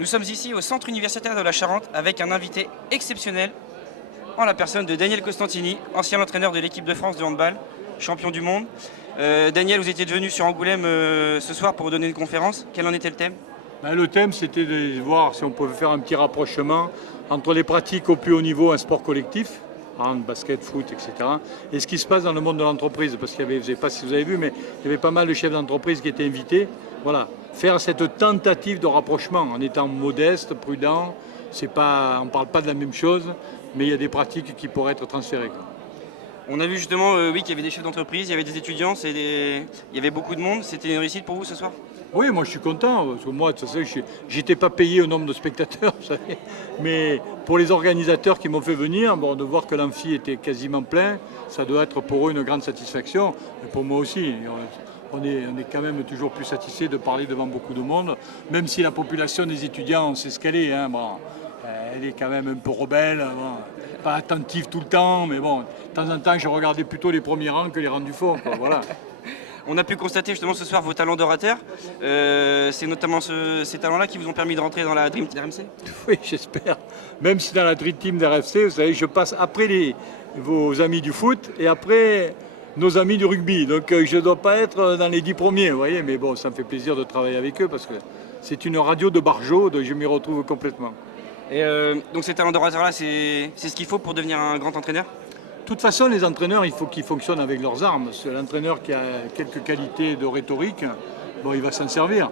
Nous sommes ici au centre universitaire de la Charente avec un invité exceptionnel en la personne de Daniel Costantini, ancien entraîneur de l'équipe de France de handball, champion du monde. Daniel, vous étiez venu sur Angoulême ce soir pour donner une conférence. Quel en était le thème? Le thème, c'était de voir si on pouvait faire un petit rapprochement entre les pratiques au plus haut niveau, un sport collectif, hand, basket, foot, etc., et ce qui se passe dans le monde de l'entreprise. Parce qu'il y avait, je ne sais pas si vous avez vu, mais il y avait pas mal de chefs d'entreprise qui étaient invités. Voilà, faire cette tentative de rapprochement en étant modeste, prudent. On ne parle pas de la même chose, mais il y a des pratiques qui pourraient être transférées. On a vu justement oui, qu'il y avait des chefs d'entreprise, il y avait des étudiants, il y avait beaucoup de monde. C'était une réussite pour vous ce soir? Oui, moi je suis content, parce que moi, j'étais pas payé au nombre de spectateurs, vous savez. Mais pour les organisateurs qui m'ont fait venir, bon, de voir que l'amphi était quasiment plein, ça doit être pour eux une grande satisfaction, et pour moi aussi. On est quand même toujours plus satisfait de parler devant beaucoup de monde, même si la population des étudiants, on sait ce qu'elle est. Hein, bon, elle est quand même un peu rebelle, bon, pas attentive tout le temps, mais bon, de temps en temps, je regardais plutôt les premiers rangs que les rangs du fond, quoi, voilà. On a pu constater justement ce soir vos talents d'orateur. C'est notamment ces talents-là qui vous ont permis de rentrer dans la Dream Team d'RMC? Oui, j'espère. Même si dans la Dream Team d'RMC, vous savez, je passe après vos amis du foot et après nos amis du rugby. Donc je ne dois pas être dans les 10 premiers, vous voyez. Mais bon, ça me fait plaisir de travailler avec eux parce que c'est une radio de barjo, donc je m'y retrouve complètement. Et donc ces talents d'orateur-là, c'est ce qu'il faut pour devenir un grand entraîneur? De toute façon, les entraîneurs, il faut qu'ils fonctionnent avec leurs armes. L'entraîneur qui a quelques qualités de rhétorique, bon, il va s'en servir.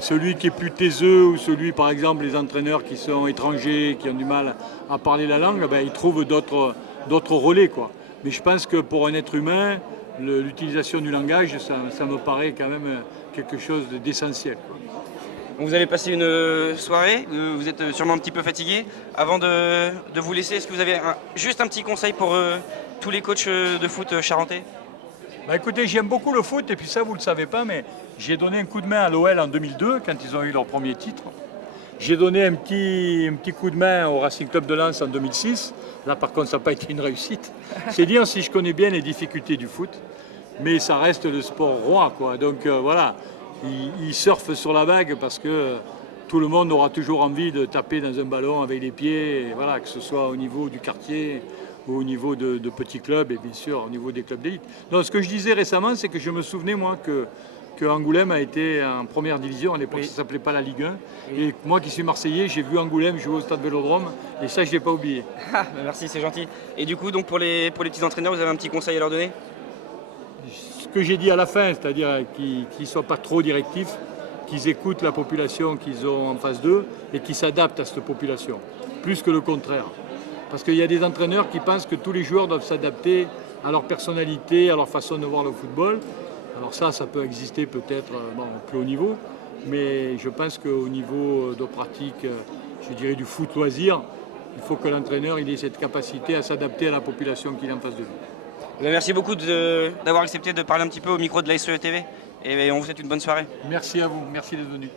Celui qui est plus taiseux ou celui, par exemple, les entraîneurs qui sont étrangers, qui ont du mal à parler la langue, ben, ils trouvent d'autres relais, quoi. Mais je pense que pour un être humain, l'utilisation du langage, ça me paraît quand même quelque chose d'essentiel. Vous allez passer une soirée, vous êtes sûrement un petit peu fatigué. Avant de vous laisser, est-ce que vous avez juste un petit conseil pour tous les coachs de foot charentais? Bah écoutez, j'aime beaucoup le foot et puis ça vous ne le savez pas, mais j'ai donné un coup de main à l'OL en 2002 quand ils ont eu leur premier titre. J'ai donné un petit coup de main au Racing Club de Lens en 2006. Là par contre ça n'a pas été une réussite. C'est dire si je connais bien les difficultés du foot, mais ça reste le sport roi, quoi. Donc voilà, ils surfent sur la vague parce que tout le monde aura toujours envie de taper dans un ballon avec les pieds, et voilà, que ce soit au niveau du quartier, au niveau de petits clubs et bien sûr au niveau des clubs d'élite. Donc ce que je disais récemment, c'est que je me souvenais moi que Angoulême a été en première division, à l'époque ça ne s'appelait pas la Ligue 1. Et moi qui suis Marseillais, j'ai vu Angoulême jouer au stade Vélodrome et ça je ne l'ai pas oublié. Merci, c'est gentil. Et du coup, donc pour les petits entraîneurs, vous avez un petit conseil à leur donner? Ce que j'ai dit à la fin, c'est-à-dire qu'ils ne soient pas trop directifs, qu'ils écoutent la population qu'ils ont en face d'eux et qu'ils s'adaptent à cette population, plus que le contraire. Parce qu'il y a des entraîneurs qui pensent que tous les joueurs doivent s'adapter à leur personnalité, à leur façon de voir le football. Alors ça peut exister peut-être au plus haut niveau, mais je pense qu'au niveau de pratique, je dirais du foot loisir, il faut que l'entraîneur ait cette capacité à s'adapter à la population qu'il a en face de lui. Merci beaucoup d'avoir accepté de parler un petit peu au micro de la SE TV et on vous souhaite une bonne soirée. Merci à vous, merci d'être venu.